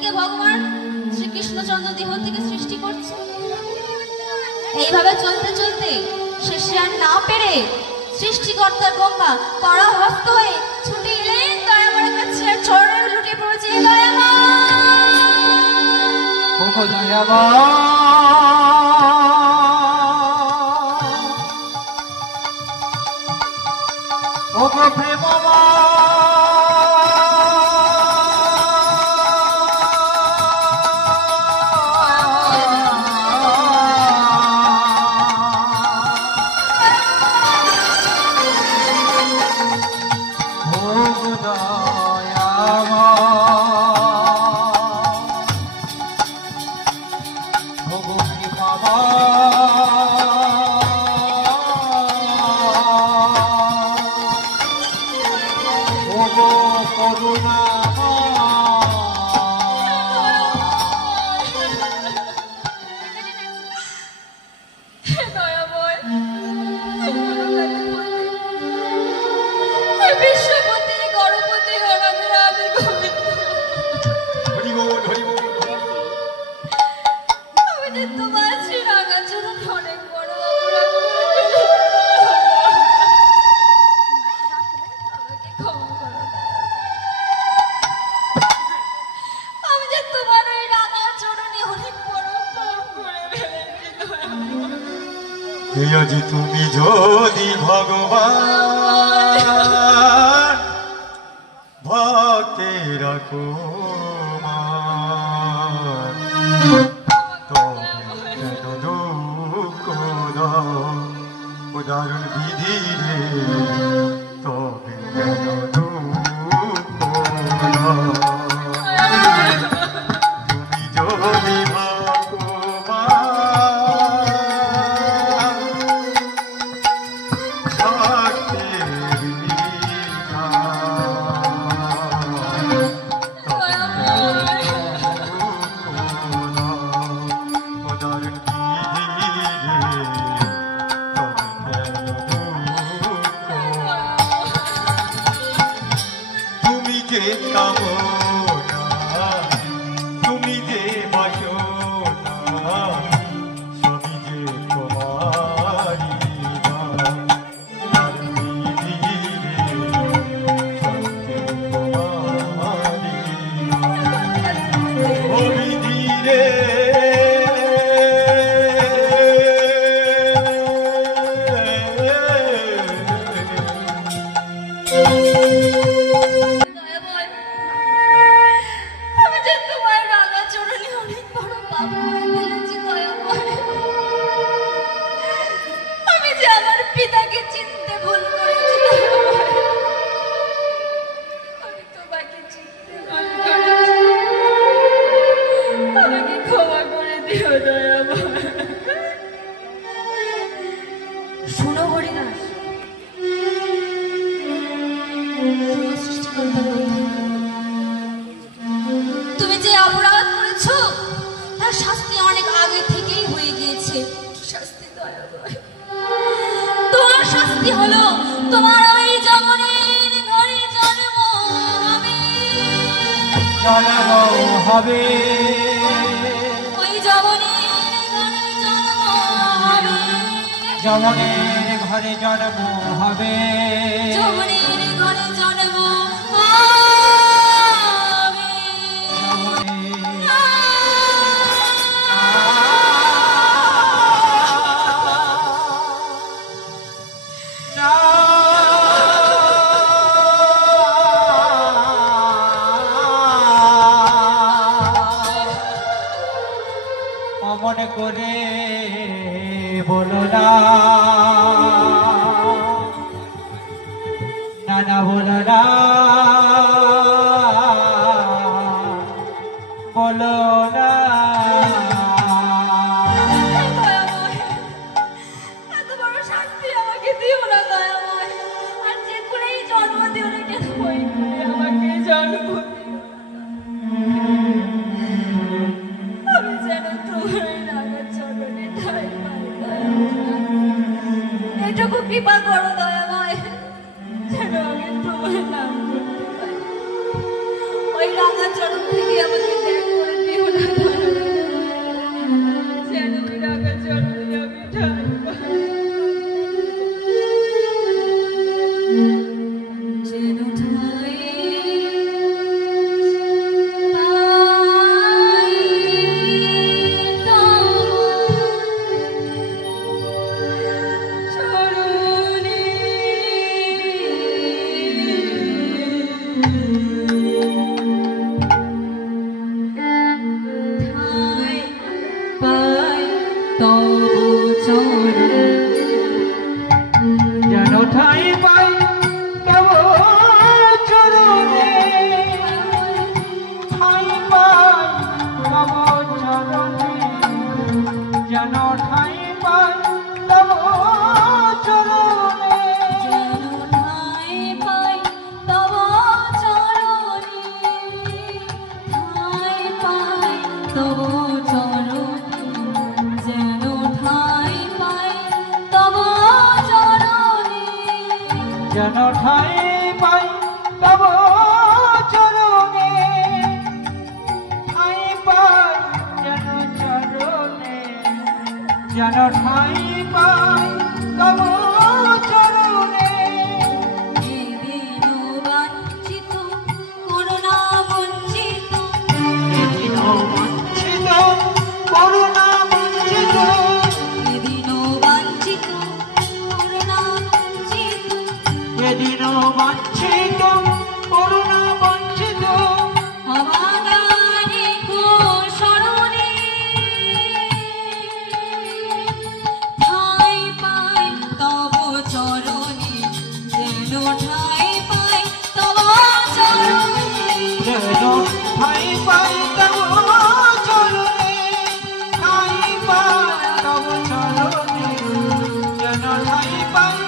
থেকে ভগবান শ্রীকৃষ্ণচন্দ্র দেহ থেকে সৃষ্টি করছে। এইভাবে চলতে চলতে শেষে আর না পেরে সৃষ্টিকর্তার ব্রহ্মা পরাহস্ত হয়ে ছুটে এলেন দয়াময়ের কাছে আর চরণে লুটে পড়েছে দয়াময়। আজি তুমি যদি ভগবান ভক্তের কুমার তবে কেন দুঃখ দাও উদাহরণ বিধি রে তবে কেন দুঃখ দাও তুমি যদি যমনের ঘরে জন্ম হবে যমনের ঘরে জন্ম অমন করে বলো না নানা বলো না বলো না এত বড় শাস্তি আমাকে দিও না দয়াময় আর যে করেই জন্ম দিও না কেন ওই করে আমাকে জন্ম আমি যেন তোমার রাগা চরণে ঠাই পাই এটুকু কৃপা করো দয়াময় যেন আমি তোমার নাম করতে পারি ওই রাগা চরণ থেকে আমাকে দেখো তব চরণে যেন ঠাঁই পাই তব চরণে যেন ঠাই পাই তব চরণে ঠাই পাই যেন চরণে যেন ঠাই পাই তব চরণে এদিন বাঞ্ছিত করুণা বঞ্চিত এদিন বঞ্চিত করুণা বঞ্চিত এদিন বাঞ্ছিত করুণা বঞ্চিত এদিন বঞ্চিত করুণা বঞ্চিত অবাগানে শরণে ঠাঁই পাই তব চরণে যেন ঠাঁই পাই তব চরণে যেন ঠাই পাই তব চরণে ঠাই পাই তব চরণে যেন ঠাই পাই